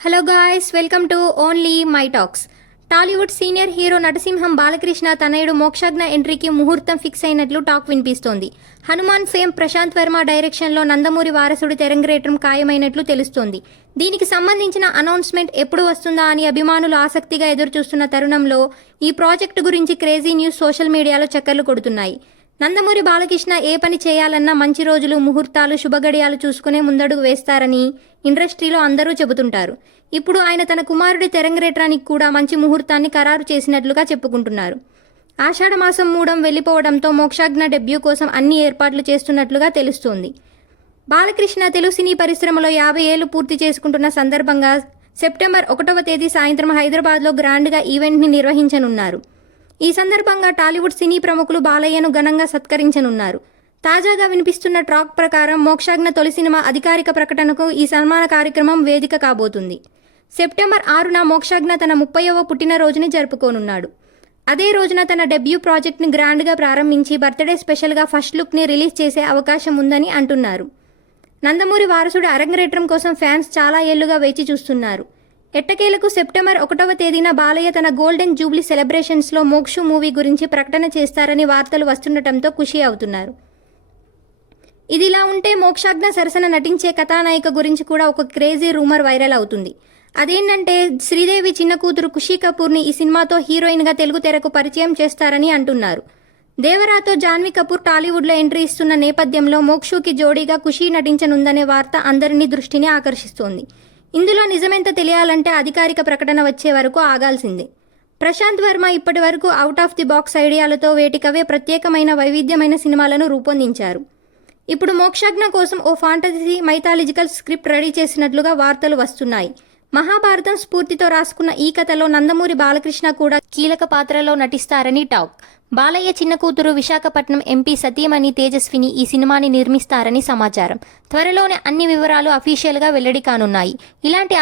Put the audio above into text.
Hello guys, welcome to only my talks. Tollywood senior hero నటసింహం బాలకృష్ణ తనయుడు మోక్షజ్ఞ ఎంట్రీకి ముహూర్తం fix అయినట్లు టాక్ వినిపిస్తోంది. హనుమాన్ ఫేమ్ ప్రశాంత్ వర్మ డైరెక్షన్లో నందమూరి వారసుడు తెరంగేట్రం ఖాయమైనట్లు తెలుస్తోంది. దీనికి సంబంధించిన అనౌన్స్మెంట్ ఎప్పుడు వస్తుందా అని అభిమానులు ఆసక్తిగా ఎదురుచూస్తున్న తరుణంలో ఈ ప్రాజెక్టు గురించి క్రేజీ న్యూస్ సోషల్ మీడియాలో చక్కర్లు కొడుతున్నాయి. నందమూరి బాలకృష్ణ ఏ పని చేయాలన్నా మంచి రోజులు, ముహూర్తాలు, శుభగడియాలు చూసుకునే ముందడుగు వేస్తారని ఇండస్ట్రీలో అందరూ చెబుతుంటారు. ఇప్పుడు ఆయన తన కుమారుడి తెరంగేట్రానికి కూడా మంచి ముహూర్తాన్ని ఖరారు చేసినట్లుగా చెప్పుకుంటున్నారు. ఆషాఢమాసం మూడం వెళ్లిపోవడంతో మోక్షజ్ఞ డెబ్యూ కోసం అన్ని ఏర్పాట్లు చేస్తున్నట్లుగా తెలుస్తోంది. బాలకృష్ణ తెలుగు సినీ పరిశ్రమలో 50 ఏళ్లు పూర్తి చేసుకుంటున్న సందర్భంగా సెప్టెంబర్ 1వ తేదీ సాయంత్రం హైదరాబాద్లో గ్రాండ్గా ఈవెంట్ని నిర్వహించనున్నారు. ఈ సందర్భంగా టాలీవుడ్ సినీ ప్రముఖులు బాలయ్యను ఘనంగా సత్కరించనున్నారు. తాజాగా వినిపిస్తున్న ట్రాక్ ప్రకారం మోక్షజ్ఞ తొలి సినిమా అధికారిక ప్రకటనకు ఈ సన్మాన కార్యక్రమం వేదిక కాబోతుంది. సెప్టెంబర్ 6న మోక్షజ్ఞ తన 30వ పుట్టినరోజుని జరుపుకోనున్నాడు. అదే రోజున తన డెబ్యూ ప్రాజెక్ట్ని గ్రాండ్గా ప్రారంభించి బర్త్డే స్పెషల్గా ఫస్ట్ లుక్ని రిలీజ్ చేసే అవకాశం ఉందని అంటున్నారు. నందమూరి వారసుడి అరంగేట్రం కోసం ఫ్యాన్స్ చాలా ఏళ్లుగా వేచి చూస్తున్నారు. ఎట్టకేలకు సెప్టెంబర్ 1వ తేదీన బాలయ్య తన గోల్డెన్ జూబ్లీ సెలబ్రేషన్స్లో మోక్షు మూవీ గురించి ప్రకటన చేస్తారని వార్తలు వస్తుండటంతో ఖుషి అవుతున్నారు. ఇదిలా ఉంటే మోక్షజ్ఞ సరసన నటించే కథానాయిక గురించి కూడా ఒక క్రేజీ రూమర్ వైరల్ అవుతుంది. అదేంటంటే శ్రీదేవి చిన్న కూతురు ఖుషీ కపూర్ని ఈ సినిమాతో హీరోయిన్గా తెలుగు తెరకు పరిచయం చేస్తారని అంటున్నారు. దేవరాతో జాన్వీ కపూర్ టాలీవుడ్లో ఎంట్రీ ఇస్తున్న నేపథ్యంలో మోక్షుకి జోడీగా ఖుషీ నటించనుందనే వార్త అందరినీ దృష్టిని ఆకర్షిస్తోంది. ఇందులో నిజమెంత తెలియాలంటే అధికారిక ప్రకటన వచ్చే వరకు ఆగాల్సిందే. ప్రశాంత్ వర్మ ఇప్పటి వరకు అవుట్ ఆఫ్ ది బాక్స్ ఐడియాలతో వేటికవే ప్రత్యేకమైన వైవిధ్యమైన సినిమాలను రూపొందించారు. ఇప్పుడు మోక్షజ్ఞ కోసం ఓ ఫాంటసీ మైథాలజికల్ స్క్రిప్ట్ రెడీ చేసినట్లుగా వార్తలు వస్తున్నాయి. మహాభారతం స్ఫూర్తితో రాసుకున్న ఈ కథలో నందమూరి బాలకృష్ణ కూడా కీలక పాత్రలో నటిస్తారని టాక్. బాలయ్య చిన్న కూతురు విశాఖపట్నం ఎంపీ సతీమణి తేజస్విని ఈ సినిమాని నిర్మిస్తారని సమాచారం. త్వరలోనే అన్ని వివరాలు అఫీషియల్గా వెల్లడి కానున్నాయి. ఇలాంటి